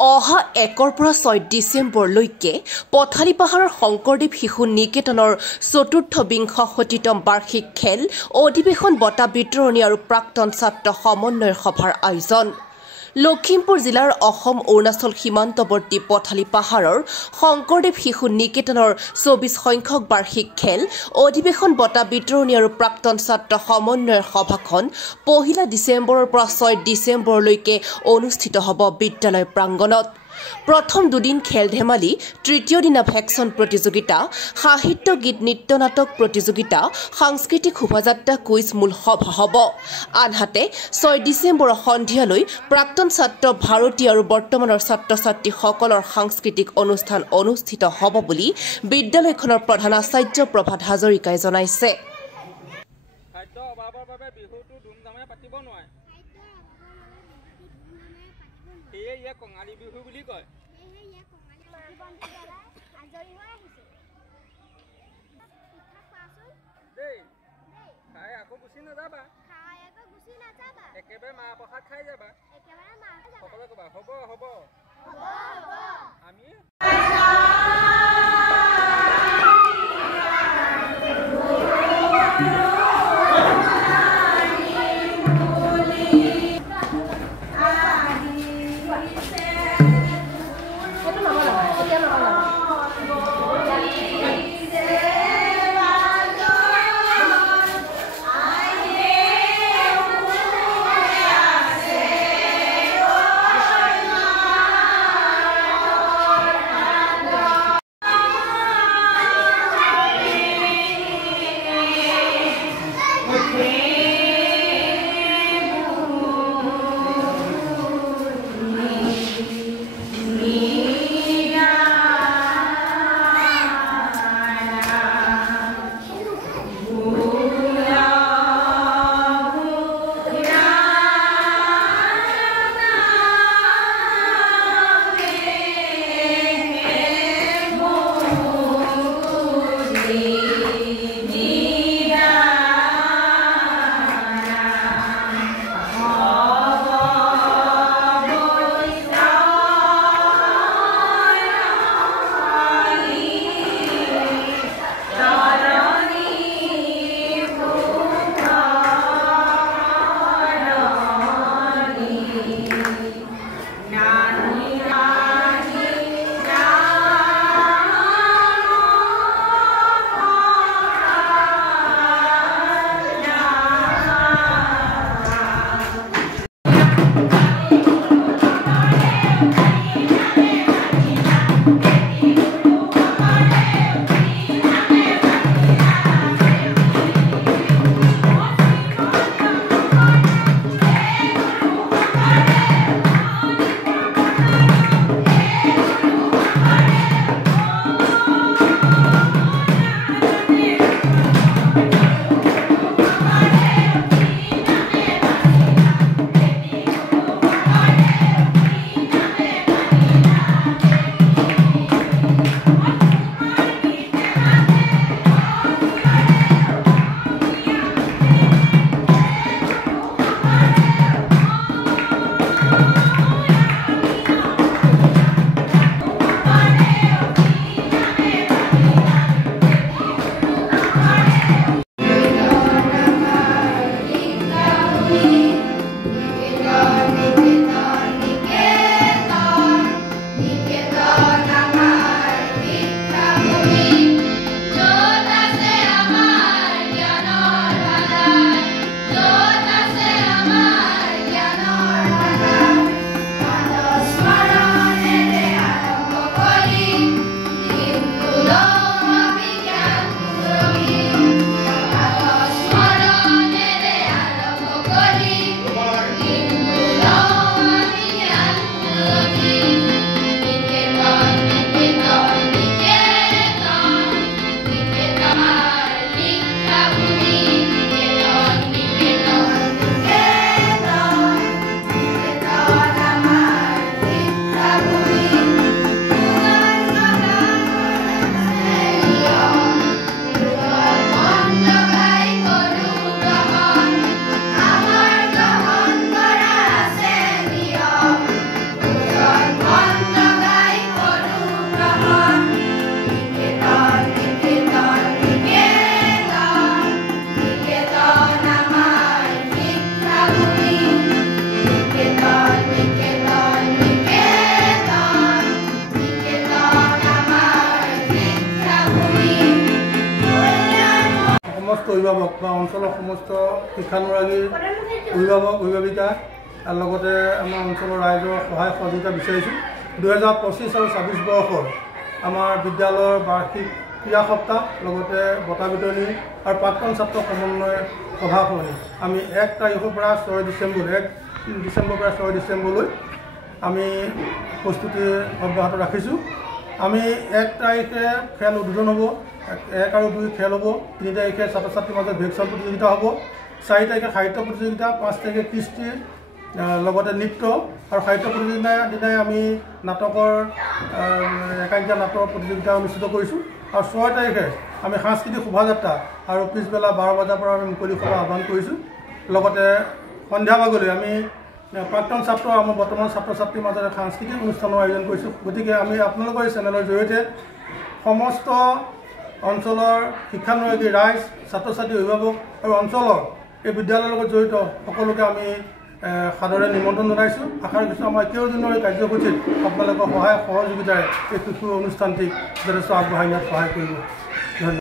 অহা 1 পৰা 6 ডিচেম্বৰলৈকে পথালি পাহাৰৰ শংকৰদেৱ শিশু নিকেতনৰ ৪ৰ্থ বাৰ্ষিক খেল অধিৱেশন বঁটা বিতৰণী আৰু প্ৰাক্তন ছাত্ৰ সমন্বয়ৰ সভাৰ আয়োজন। লখিমপুৰ জিলাৰ অসম অৰুণাচল সীমান্তৱৰ্তী পথালি পাহাৰৰ শংকৰদেৱ শিশু নিকেতনৰ ২৪ সংখ্যক বাৰ্ষিক খেল অধিৱেশন বঁটা বিতৰণী আৰু প্ৰাক্তন ছাত্ৰ সমন্বয়ৰ সভাখন ১ ডিচেম্বৰৰ পৰা ৬ ডিচেম্বৰলৈকে অনুষ্ঠিত হ'ব বিদ্যালয় প্ৰাংগণত। প্ৰথম দুদিন খেল ধেমালি, তৃতীয় দিনা ভেকচন প্ৰতিযোগিতা, সাহিত্য গীত নৃত্য নাটক প্ৰতিযোগিতা, সাংস্কৃতিক শোভাযাত্ৰা কুইজ মূল সভা হ'ব। আনহাতে ৬ ডিচেম্বৰৰ সন্ধিয়ালৈ প্ৰাক্তন ছাত্ৰ ভাৰতী আৰু বৰ্তমানৰ ছাত্ৰ ছাত্ৰীসকলৰ সাংস্কৃতিক অনুষ্ঠান অনুষ্ঠিত হ'ব বুলি বিদ্যালয়খনৰ প্ৰধান আচাৰ্য প্ৰভাত হাজৰিকাই জনাইছে। কঙালী বিহু বুলি কয়। খাই আকৌ গুচি নাযাবা, একেবাৰে মাহ প্ৰসাদ খাই যাবা। সকলোৱে ক'বা হ'ব হ'ব আমি অভিভাৱক বা অঞ্চলৰ সমস্ত শিক্ষানুৰাগীৰ অভিভাৱক অভিভাৱিকা আৰু লগতে আমাৰ অঞ্চলৰ ৰাইজৰ সহায় সহযোগিতা বিচাৰিছোঁ 2025 আৰু 26 বৰ্ষৰ আমাৰ বিদ্যালয়ৰ বাৰ্ষিক ক্ৰীড়া সপ্তাহ লগতে বঁটা বিতৰণী আৰু প্ৰাক্তন ছাত্ৰ সমন্বয় সভাখনি আমি 1 তাৰিখৰ পৰা 6 ডিচেম্বৰ পৰা 6 ডিচেম্বৰলৈ আমি প্ৰস্তুতি অব্যাহত ৰাখিছোঁ। আমি 1 তাৰিখে খেল উদ্বোধন হ'ব, 1 আৰু 2 খেল হ'ব, 3 তাৰিখে ছাত্ৰ ছাত্ৰীৰ মাজত ভেকচন প্ৰতিযোগিতা হ'ব, 4 তাৰিখে সাহিত্য প্ৰতিযোগিতা, 5 তাৰিখে কৃষ্টি লগতে নৃত্য আৰু সাহিত্য প্ৰতিযোগিতাৰ দিনাই আমি নাটকৰ একাংকিকা নাটকৰ প্ৰতিযোগিতা অনুষ্ঠিত কৰিছোঁ আৰু 6 তাৰিখে আমি সাংস্কৃতিক শোভাযাত্ৰা আৰু পিছবেলা 12 বজাৰ পৰা আমি মুকলি সভা আহ্বান কৰিছোঁ। লগতে সন্ধিয়া ভাগলৈ আমি প্ৰাক্তন ছাত্ৰ আমাৰ বৰ্তমান ছাত্ৰ ছাত্ৰীৰ মাজত সাংস্কৃতিক অনুষ্ঠানৰ আয়োজন কৰিছোঁ। গতিকে আমি আপোনালোকৰ এই চেনেলৰ জৰিয়তে সমস্ত অঞ্চলৰ শিক্ষানুৰাগী ৰাইজ ছাত্ৰ ছাত্ৰী অভিভাৱক আৰু অঞ্চলৰ এই বিদ্যালয়ৰ লগত জড়িত সকলোকে আমি সাদৰে নিমন্ত্ৰণ জনাইছোঁ। আশা ৰাখিছোঁ আমাৰ কেইদিনৰ এই কাৰ্যসূচীত আপোনালোকৰ সহায় সহযোগিতাৰে এই শিশু অনুষ্ঠানটিক যথেষ্ট আগবঢ়াই নিয়াত সহায় কৰিব। ধন্যবাদ।